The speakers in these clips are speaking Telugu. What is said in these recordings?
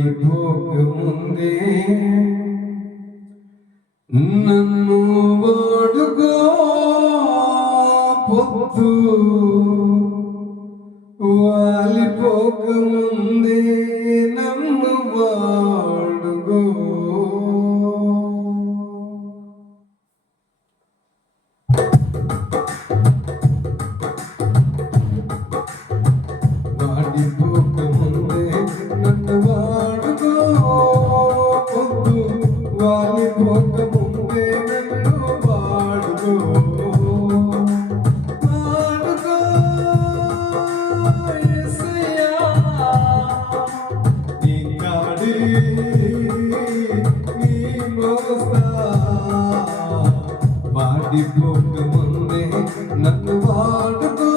ఓడిపోకముందే నన్ను వాడుకో పొద్దు వాలిపోకముందే నన్ను వాడుకో. వాడిపోకముందే నన్ను వాడుకో పొద్దు వాలిపోకముందే నన్ను వాడుకో. వాడుకో యేసయ్యా నీ కాడి నీ మోస్తా. వాడిపోకముందే నన్ను వాడుకో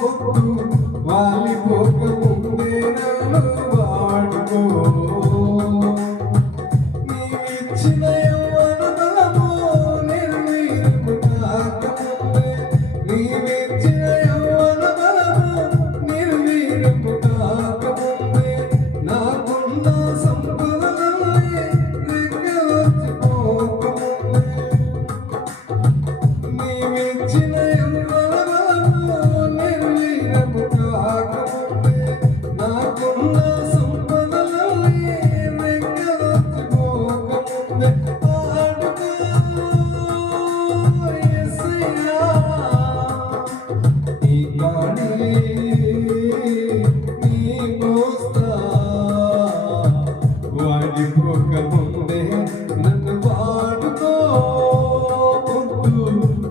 పొద్దు వాలిపోకముందే నన్ను వాడుకో. నీవిచ్చిన యవ్వన బలము నిర్వీర్యము కాకముందే, నీవిచ్చిన యవ్వన బలము నిర్వీర్యము కాకముందే, నాకున్న సంపదలన్నీ రెక్కలొచ్చిపోకముందే, నీవిచ్చిన యవ్వన బలము నిర్వీర్యము కాకముందే, నాకున్న సంపదలన్నీ రెక్కలొచ్చిపోకముందే. వాడుకో యేసయ్యా నీ కాడి నీ మోస్తా. వాడిపోకముందే నన్ను వాడుకో పొద్దు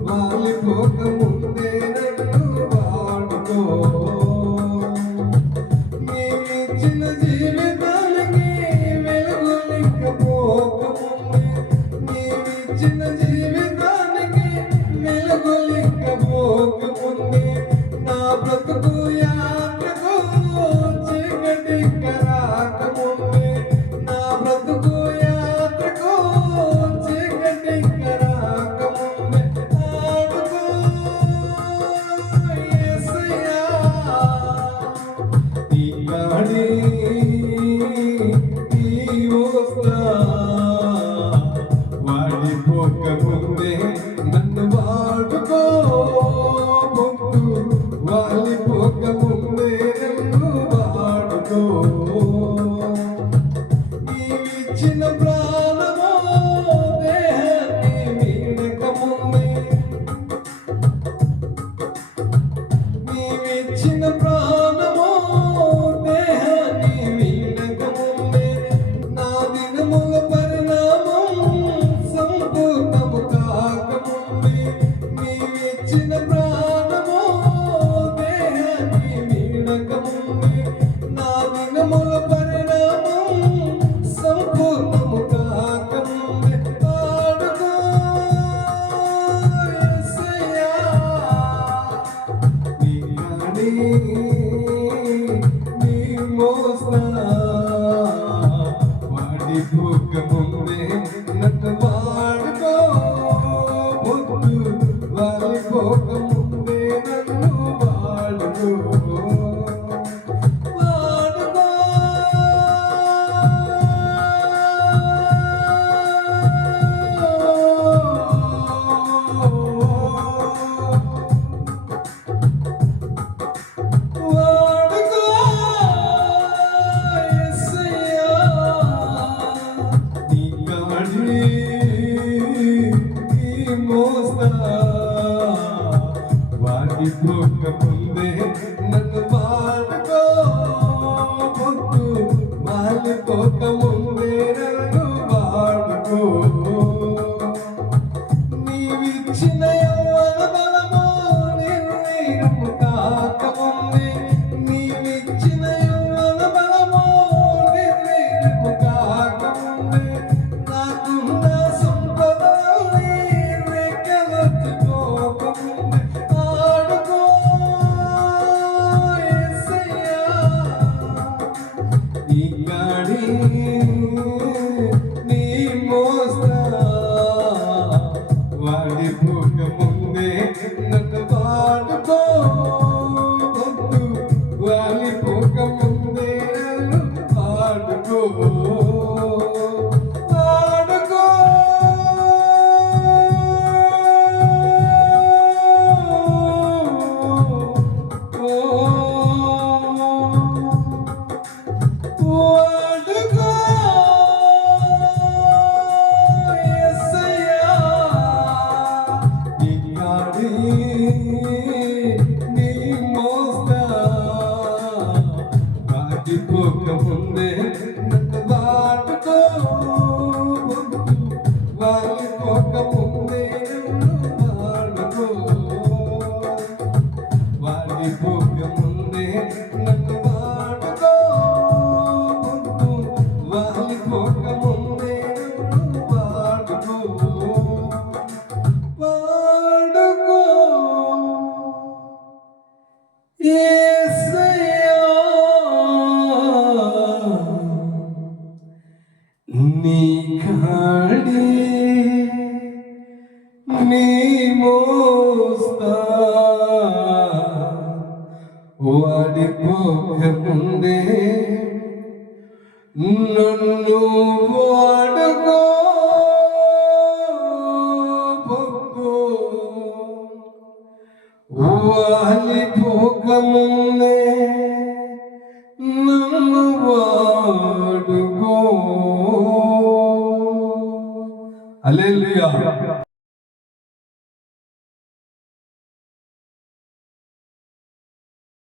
వాలిపోకముందే నన్ను వాడుకో. నీవిచ్చిన జీవితానికి వెలుగులింకపోకముందే, నీవిచ్చిన జీవితానికి వెలుగులింకపోకముందే, నా బ్రతుకు యాత్రకు చీకటింక రాకముందే, నా బ్రతుకు యాత్రకు చీకటింక రాకముందే. వాడుకో యేసయ్యా నీ కాడి నీ మోస్తా. వాడిపోకముందే నన్ను వాడుకో పొద్దు వాలిపోకముందే నన్ను వాడుకో. నీవిచ్చిన ప్రాణమో దేహాన్ని వీడకముందే, నీవిచ్చిన ప్రాణమో దేహాన్ని వీడకముందే, నా దినముల పరిణామం సంపూర్ణము కాకముందే, నీవిచ్చిన ప్రాణమో దేహాన్ని వీడకముందే, నా దినముల పరిణామం సంపూర్ణము కాకముందే. వాడుకో యేసయ్యా నీ కాడి నీ మోస్తా. వాడిపోకముందే నన్ను వాడుకో పొద్దు వాలిపోకముందే నన్ను వాడుకో. వాడుకో వాడుకో వాడుకో యేసయ్యా నీ గాడి నీ మోస్తా వాడిపోక ముందే నన్ను వాడుకో వాడిపోక ముందే నన్ను వాడుకో వాడిపోక ముందే నన్ను వాడుకో వాడిపోక ముందే నన్ను వాడుకో వాడుకో యేసయ్యా నీ కాడి నీ మోస్తా వాడిపోక ముందే నన్ను వాడుకో పొక్కు వాలిపోక ముందే నన్ను వాడుకో హల్లెలూయా.